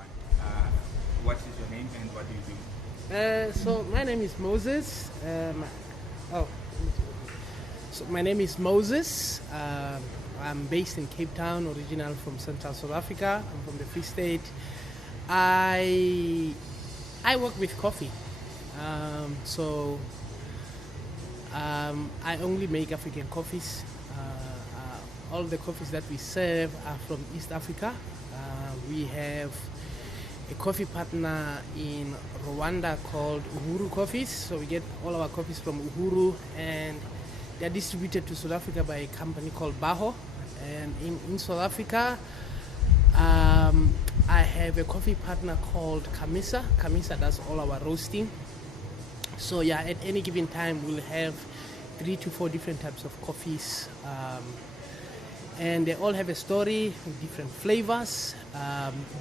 Waterfront. What is your name and what do you do? So my name is Moses. Oh, so my name is Moses. I'm based in Cape Town, original from Central South Africa. I'm from the Free State. I work with coffee. I only make African coffees. All the coffees that we serve are from East Africa. We have a coffee partner in Rwanda called Uhuru Coffees. So we get all our coffees from Uhuru, and they're distributed to South Africa by a company called Baho. And in South Africa, I have a coffee partner called Kamisa. Kamisa does all our roasting. So yeah, at any given time, we'll have 3 to 4 different types of coffees. And they all have a story with different flavors,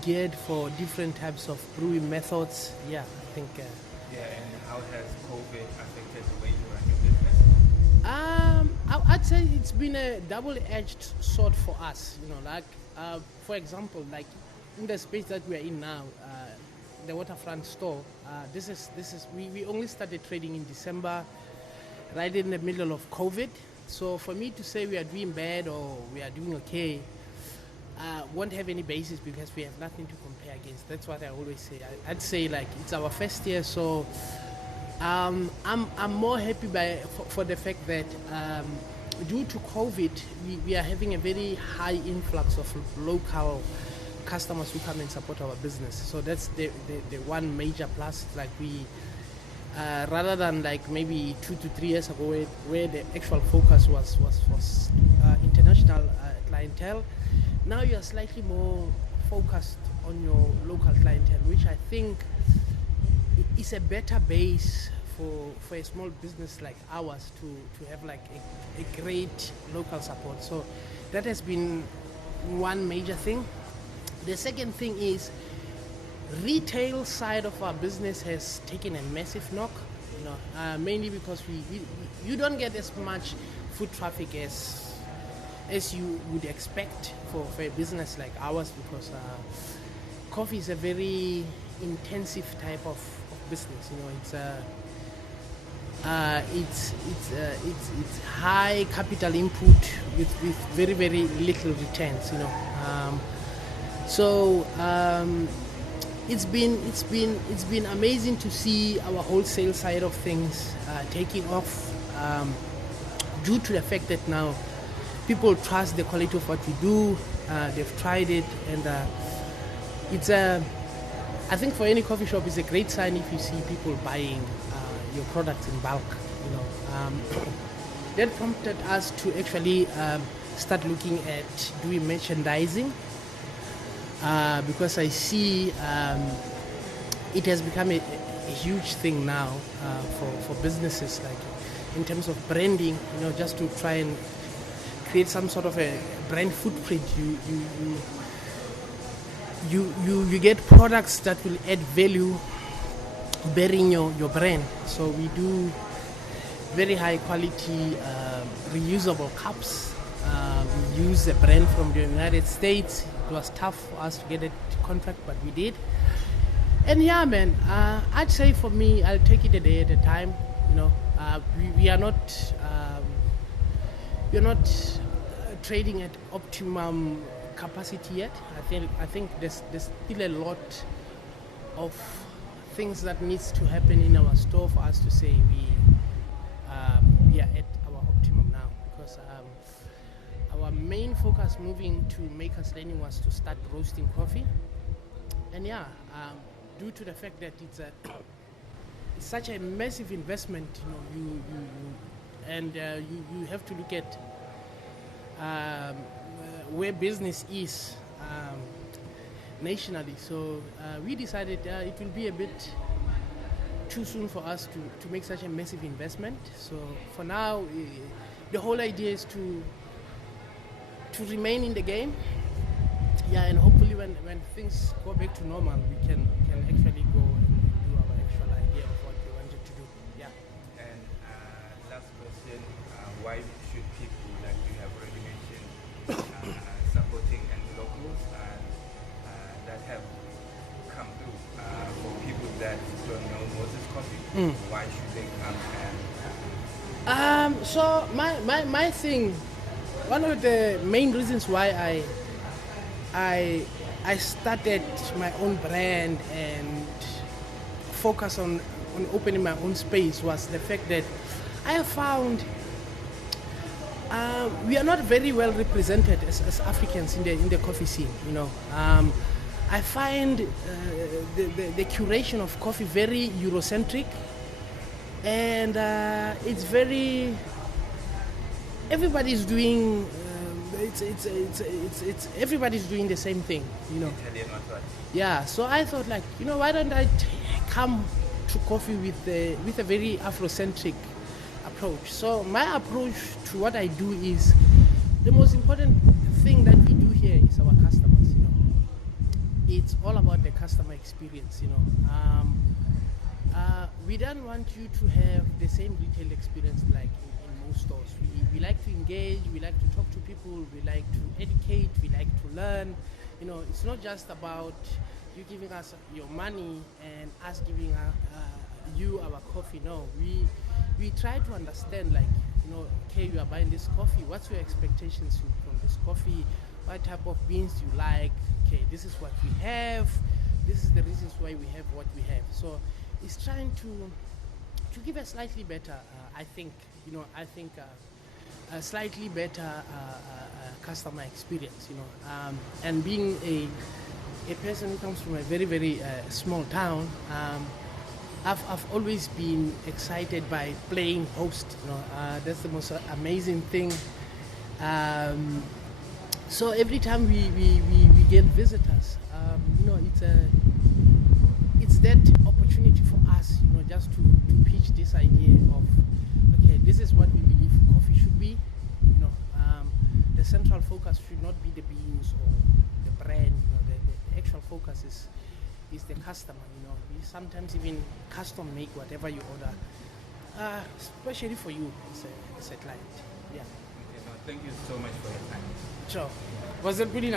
geared for different types of brewing methods. Yeah, I think. Yeah, and how has COVID affected the way you run your business? I'd say it's been a double-edged sword for us. For example, like in the space that we are in now, the Waterfront store. We only started trading in December, right in the middle of COVID. So for me to say we are doing bad or we are doing okay, won't have any basis because we have nothing to compare against. That's what I always say. I'd say like it's our first year, so I'm more happy for the fact that due to COVID, we are having a very high influx of local customers who come and support our business. So that's the one major plus. Like we. Rather than like maybe 2 to 3 years ago where the actual focus was international clientele, now you are slightly more focused on your local clientele, which I think is a better base for a small business like ours to have like a great local support. So that has been one major thing. The second thing is retail side of our business has taken a massive knock, mainly because you don't get as much foot traffic as you would expect for a business like ours, because coffee is a very intensive type of business. It's high capital input with very very little returns. It's been amazing to see our wholesale side of things taking off, due to the fact that now people trust the quality of what we do. They've tried it, and I think for any coffee shop, it's a great sign if you see people buying your products in bulk. That prompted us to actually start looking at doing merchandising. Because I see it has become a huge thing now for businesses, like in terms of branding, just to try and create some sort of a brand footprint. You get products that will add value bearing your brand. So we do very high quality reusable cups. We use a brand from the United States. It was tough for us to get a contract, but we did. And yeah, man, I'd say for me, I'll take it a day at a time. We are not trading at optimum capacity yet. I think there's still a lot of things that needs to happen in our store for us to say we are at our optimum now, because our main focus moving to Makers Landing was to start roasting coffee. And yeah, due to the fact that it's such a massive investment, you have to look at where business is nationally. So we decided it will be a bit too soon for us to make such a massive investment. So for now, the whole idea is to remain in the game. Yeah, and hopefully when things go back to normal, we can actually go and do our actual idea of what we wanted to do. Yeah. And last question, why should people, like you have already mentioned, supporting and locals that have Why should they come and So my thing, one of the main reasons why I started my own brand and focus on opening my own space was the fact that I have found we are not very well represented as Africans in the coffee scene. I find the curation of coffee very Eurocentric, and it's very, everybody's doing everybody's doing the same thing. Italian what? Yeah, so I thought, like, why don't I come to coffee with a very Afrocentric approach. So my approach to what I do is, the most important thing that we do here is our customers. It's all about the customer experience. We don't want you to have the same retail experience like in most stores. We like to engage, we like to talk to people, we like to educate, we like to learn. It's not just about you giving us your money and us giving you our coffee. No, we try to understand, like, okay, you are buying this coffee, what's your expectations from this coffee, what type of beans you like, okay, this is what we have, this is the reasons why we have what we have. So it's trying to give a slightly better, I think a slightly better customer experience, and being a person who comes from a very, very small town, I've always been excited by playing host. That's the most amazing thing. So every time we get visitors, it's that opportunity for us, just to pitch this idea of, okay, this is what we believe coffee should be. The central focus should not be the beans or the brand. The actual focus is the customer. We sometimes even custom make whatever you order, especially for you as a client. Yeah. Okay, so thank you so much for your time. Sure. Was it really nice?